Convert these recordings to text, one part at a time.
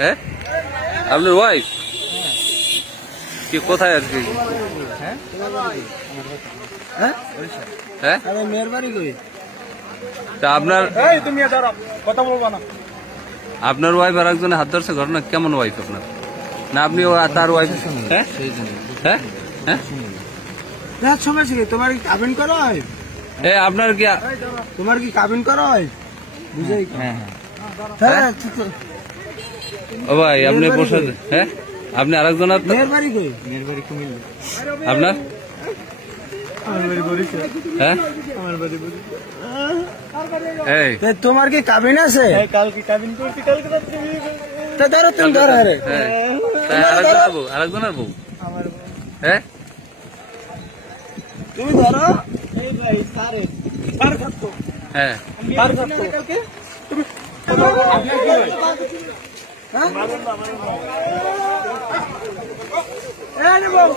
হ্যাঁ আপনার ওয়াইফ কি কোথায় আর কি? হ্যাঁ মেয়ের বাড়ি কই? তা আপনার তুমি কথা বলবা না। আপনার ওয়াইফ আর একজনে হাত ধরছে ঘটনা কেমন ওয়াইফ আপনার? না আপনি তার ওয়াইফ? হ্যাঁ হ্যাঁ হ্যাঁ সমস্যা কি? তোমার কি কাবিন করা হয়? আপনার কি তোমার কি কাবিন করা হয়? বুঝাই। হ্যাঁ ও ভাই আপনি বসে। হ্যাঁ আপনি আরেকজন? মেয়ের বাড়ি কই? মেয়ের বাড়ি কুমিল্লা। আপনার? আমার বাড়ি বরিশাল। হ্যাঁ আমার বাড়ি এই তোমার কি কাবিন আছে? কালকে কাবিন করছি, কালকে রাতে তা ধরো তুমি ধরো। আরেকজনের বউ? হ্যাঁ তুমি ধরো। এই ভাই সারে পার করতো। হ্যাঁ পার করতো কালকে তুমি আপনার কি হয়? হ্যাঁ এই নে বউ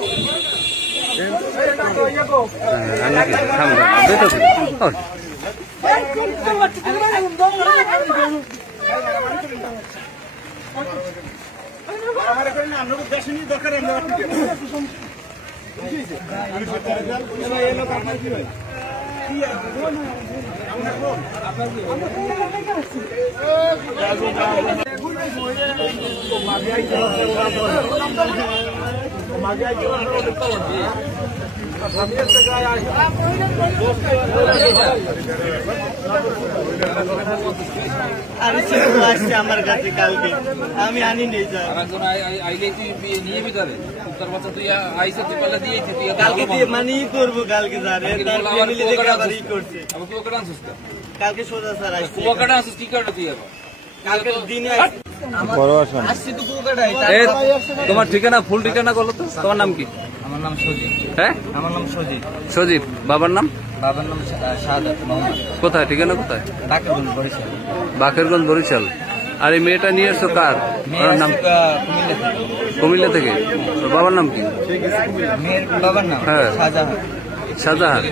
আমার কাছে কালকে আমি আনি নেই কালকে দিয়ে মানে করবো কালকে কালকে সোজা স্যার কি কাটে তুই কালকে দিনে তোমার ঠিকানা ফুল ঠিকানা বলো তো। তোমার নাম কি? আমার নাম সজিব। হ্যাঁ আমার নাম সজিব। সজীব। বাবার নাম? বাবার নাম শাহাদাত মোহাম্মদ। কোথায় ঠিকানা কোথায়? বাকেরগঞ্জ বরিশাল। বাকেরগঞ্জ বরিশাল। আর এই মেয়েটা নিয়ে এসছো কার? ওনার নাম? কুমিল্লা থেকে। বাবার নাম কি? মেয়ের বাবার নাম শাহজাহান। শাহজাহান।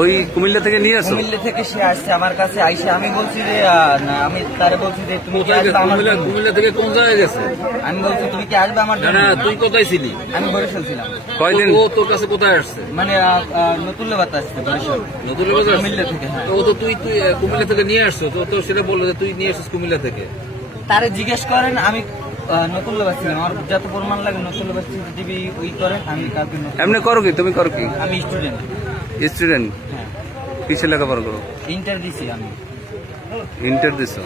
ওই কুমিল্লা থেকে নিয়ে আসো? কুমিল্লা থেকে সে আসছে আমার কাছে আইসে। আমি বলছি যে না, আমি তারে বলছি যে তুমি কুমিল্লা থেকে কোন জায়গায় গেছে? আমি বলছি তুমি কি আসবে আমার? না তুই কোথায় ছিলি? আমি বরিশাল ছিলাম। কয়দিন? ও তোর কাছে কোথায় আসছে? মানে নতুন লেবাতে আসছে বরিশাল। নতুন লেবাতে কুমিল্লা থেকে। ও তো তুই কুমিল্লা থেকে নিয়ে আসছো তো? তো সেটা বললো যে তুই নিয়ে আসছিস কুমিল্লা থেকে। তারে জিজ্ঞেস করেন। আমি নতুন লেবাস ছিলাম। আমার যত প্রমাণ লাগে নতুন লেবাস দিবি ওই করেন। আমি কালকে এমনি করো কি? তুমি করো কি? আমি স্টুডেন্ট। স্টুডেন্ট? হ্যাঁ। কিসে লেখাপড়া করো? ইন্টার দিছি আমি। ইন্টার দিছো?